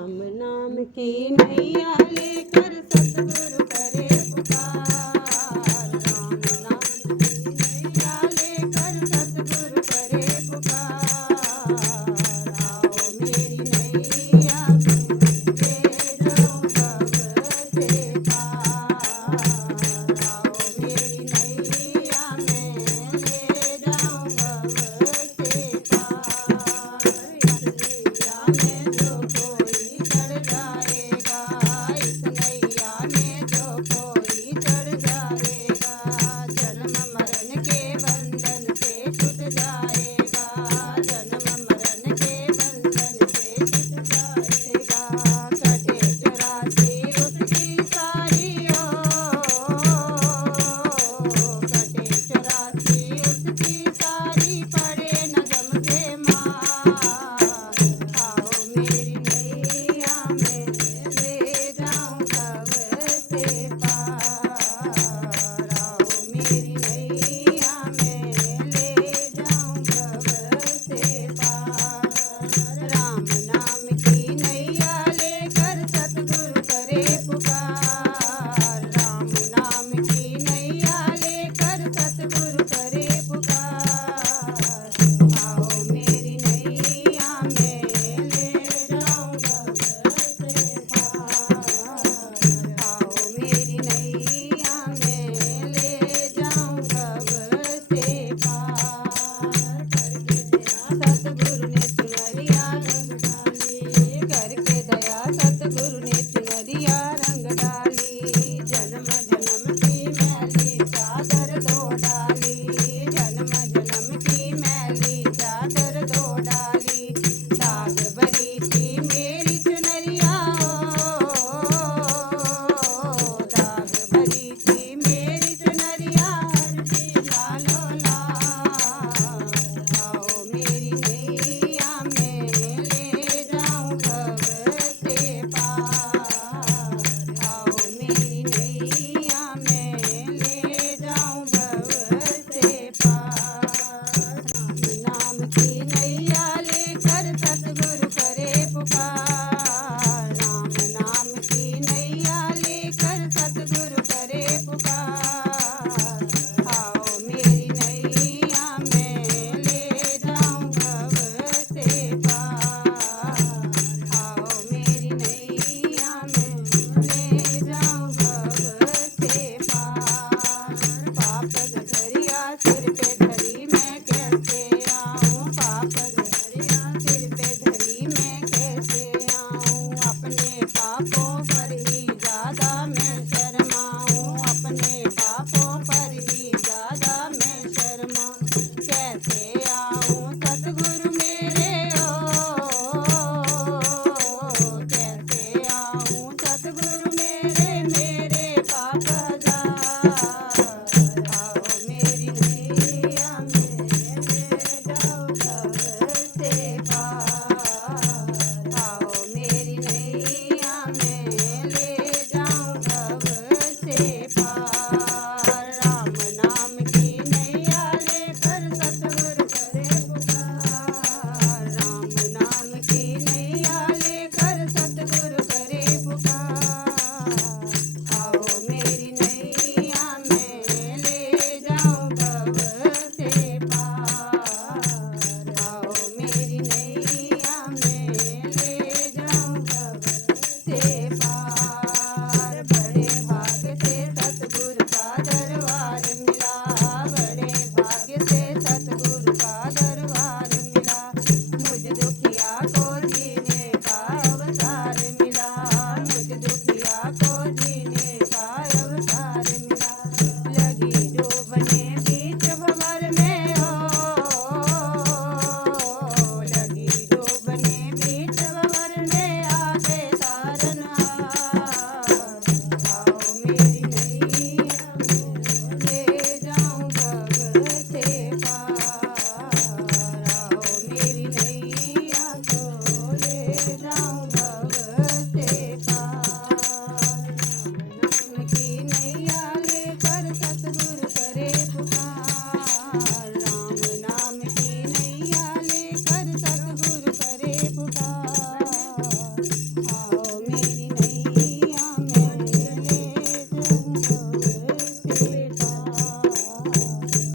राम नाम की नैया लेकर सतगुरु करे पुकार। राम नाम की नैया लेकर सतगुरु करे पुकार। आओ मेरी नैया में ले जाऊं भव से पार। आओ मेरी नैया में ले जाऊं भव से पार। इस नैया में जो कोई चढ़ जाएगा, जन्म मरण के बंधन से छूट जाएगा। जन्म मरण के बंधन से छूट जाएगा। कटे 84 उसकी सारी कटे 84 उसकी सारी पड़े न जम से मार। आओ मेरी नैया में ले जाऊं भव से पार। आओ मेरी नैया में ले जाऊं भव से पार। राम नाम की नैया लेकर सतगुरु करे पुकार। राम नाम की नैया लेकर सतगुरु करे पुकार। आओ मेरी नैया में ले जाऊं भव से पार। आओ मेरी नैया में ले जाऊं भव से पार। करके दया सतगुरु ने चुनरिया रंग डाली। करके दया सतगुरु ने